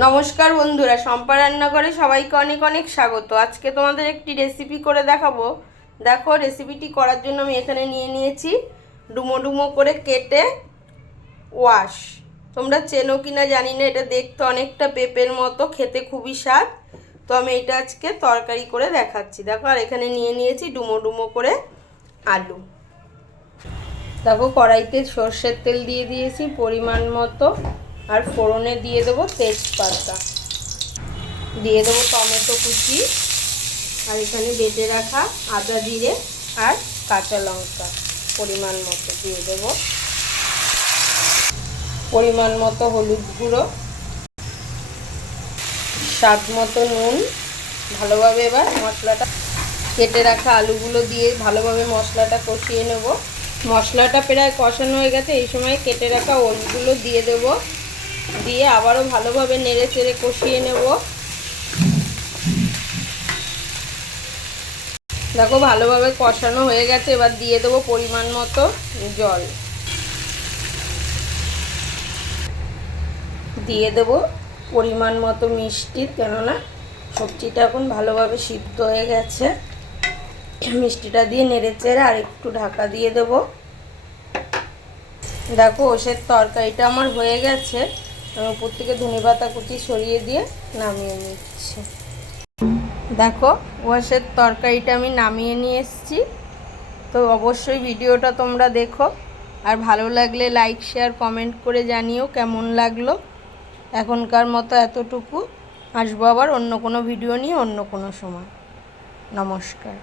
নমস্কার বন্ধুরা সম্পা রান্নাঘরে সবাইকে অনেক অনেক স্বাগত। আজকে তোমাদের একটি রেসিপি করে দেখাবো। দেখো রেসিপিটি করার জন্য আমি এখানে নিয়ে নিয়েছি ডুমো ডুমো করে কেটে ওয়াশ তোমরা চেনো কি না জানি না, এটা দেখতে অনেকটা পেঁপের মতো, খেতে খুবই স্বাদ। তো আমি এটা আজকে তরকারি করে দেখাচ্ছি। দেখো, আর এখানে নিয়ে নিয়েছি ডুমো ডুমো করে আলু। দেখো, কড়াইতে সর্ষের তেল দিয়ে দিয়েছি পরিমাণ মতো। আর ফোড়নে দিয়ে দেবো তেজপাতা। দিয়ে দেবো টমেটো কুচি আর এখানে বেটে রাখা আদা জিরে আর কাঁচা লঙ্কা পরিমাণ মতো দিয়ে দেবো। পরিমাণ মতো হলুদ গুঁড়ো, স্বাদ মতো নুন, ভালোভাবে এবার মশলাটা কেটে রাখা আলুগুলো দিয়ে ভালোভাবে মশলাটা কষিয়ে নেব। মশলাটা প্রায় কষানো হয়ে গেছে, এই সময় কেটে রাখা ওলগুলো দিয়ে দেব। দিয়ে আবারও ভালোভাবে নেড়ে চেড়ে কষিয়ে নেব। দেখো, ভালোভাবে কষানো হয়ে গেছে। এবার দিয়ে দেবো পরিমাণ মতো জল। দিয়ে দেবো পরিমাণ মতো মিষ্টি, কেননা সবজিটা এখন ভালোভাবে সিদ্ধ হয়ে গেছে। মিষ্টিটা দিয়ে নেড়ে চেড়ে আর একটু ঢাকা দিয়ে দেব। দেখো ওষের তরকারিটা আমার হয়ে গেছে। আমি উপর থেকে ধনে পাতা কুচি সরিয়ে দিয়ে নামিয়ে নিচ্ছি। দেখো, ওয়াশের তরকারিটা আমি নামিয়ে নিয়ে এসেছি। তো অবশ্যই ভিডিওটা তোমরা দেখো। আর ভালো লাগলে লাইক শেয়ার কমেন্ট করে জানিও কেমন লাগল। এখনকার মতো এতটুকু। আসব আবার অন্য কোনো ভিডিও নিয়ে অন্য কোনো সময়। নমস্কার।